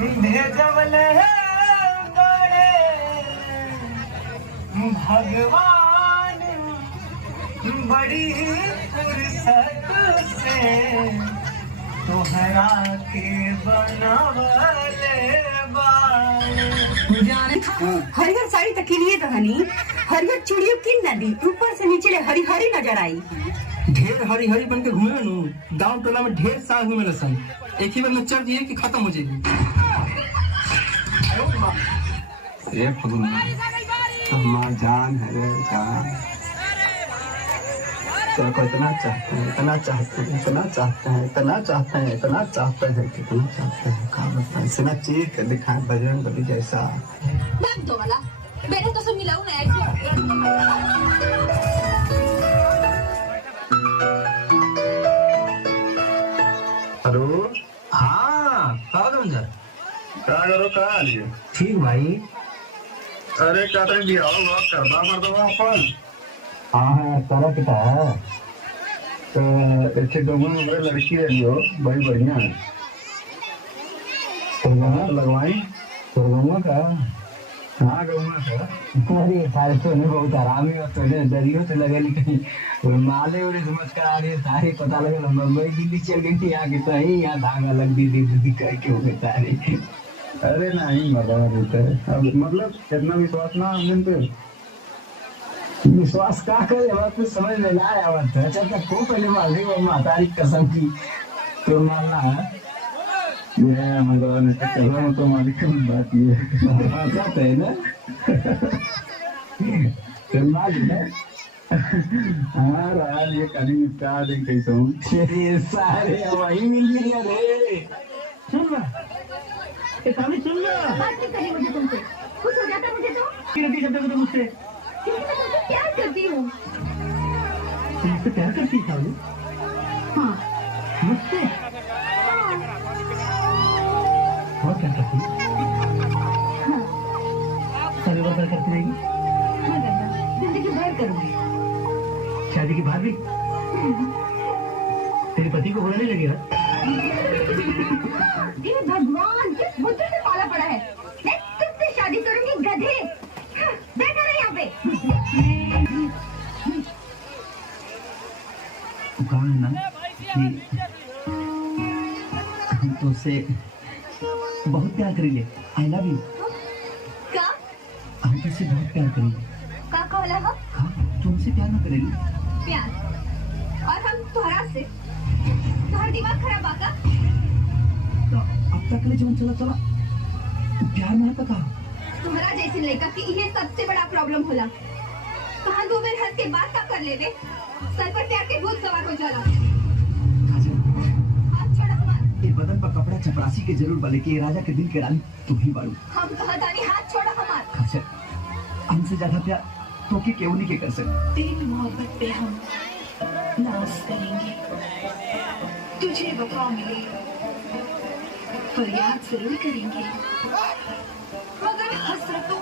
भेजवले बड़े भगवान बड़ी फुर्सत से तोहरा के बनावले हरिहर साड़ी तक के लिए तो हनी हरिहर चूड़ियों किन ना दी ऊपर से नीचे ले हरी हरी नजर आई। ढेर हरी हरी बन के घूमे नु गांव टोला में ढेर साल घूमे लसन एक ही बार में चढ़ दिए कि खत्म हो जाएगी। ये फगुन हमार जान है रे जान। तेरे को इतना चाहते हैं इतना चाहते हैं इतना चाहते हैं इतना चाहते हैं इतना चाहते हैं कितना चाहते हैं का बताएं सिना चीख के दिखाएं बजरंग बली जैसा। मैं तो वाला मैंने तो सब मिलाऊं ना ऐसे। हेलो हाँ का करो का लिए ठीक भाई। अरे क्या तक दिया हो करदा मर दो अपन। हाँ तरह किता है तो ऐसे दोनों में लड़की है लियो बड़ी बढ़िया है तो लगवाई तो गंगा का। हाँ गौमा का। अरे सारे तो नहीं बहुत आराम ही होते हैं दरियो से लगे लेकिन माले उन्हें समझ कर आ रही है सारे पता लगे मुंबई दिल्ली चल गई थी आगे तो ही यहाँ धागा लग दी दी करके हो गए सारे। अरे नहीं मजा रहता है अब मतलब इतना विश्वास ना हम पे विश्वास का करे बात कुछ समझ में ना आया बात है। अच्छा को पहले मार दी वो मातारी कसम की तो मानना है ये मतलब ने तो चलो तो मालिक की बात ये क्या है ना तो मालिक है। हाँ राल ये कभी निपटा दे कैसे हूँ ये सारे वही मिल गए रे। सुन ना ये कहानी सुन ना बात नहीं करनी मुझे तुमसे कुछ हो जाता मुझे तो किसी शब्द को मुझसे क्योंकि मैं तुमसे प्यार करती हूँ। तुमसे प्यार करती था वो। हाँ मुझसे और क्या करती हाँ सारी बात करती रहेगी। हाँ गंगा जिंदगी भर करूँगी। शादी की बात भी तेरे पति को बुरा नहीं लगेगा। ये भगवान किस बुद्धि से पाला पड़ा है। मैं तुझसे शादी करूंगी गधे। बैठा रहे यहाँ पे। कहा है ना कि हम तुमसे बहुत प्यार करेंगे। I love you. का हम तुमसे बहुत प्यार करेंगे। का कहला हो हाँ तुमसे प्यार ना करेंगे। प्यार और हम तुम्हारा से तुम्हारा दिमाग खराब आका। तो अब तक ले जीवन चला चला प्यार ना पता तुम्हारा जैसे लड़का की ये सबसे बड़ा प्रॉब्लम होला। कहाँ दो बेर हंस के बात का कर लेवे सर पर प्यार के भूत सवार हो जाला। हाथ छोड़ा हमार। ये बदन पर कपड़ा चपरासी के जरूर बले के राजा के दिल के रानी तू ही बाड़ू। हम कहतानी हाथ छोड़ा हमार। अच्छा हमसे ज्यादा प्यार तो कि क्यों नहीं के कर सकते। तेरी मोहब्बत पे हम नाज करेंगे तुझे वफा मिले फरियाद जरूर करेंगे मगर हसरतों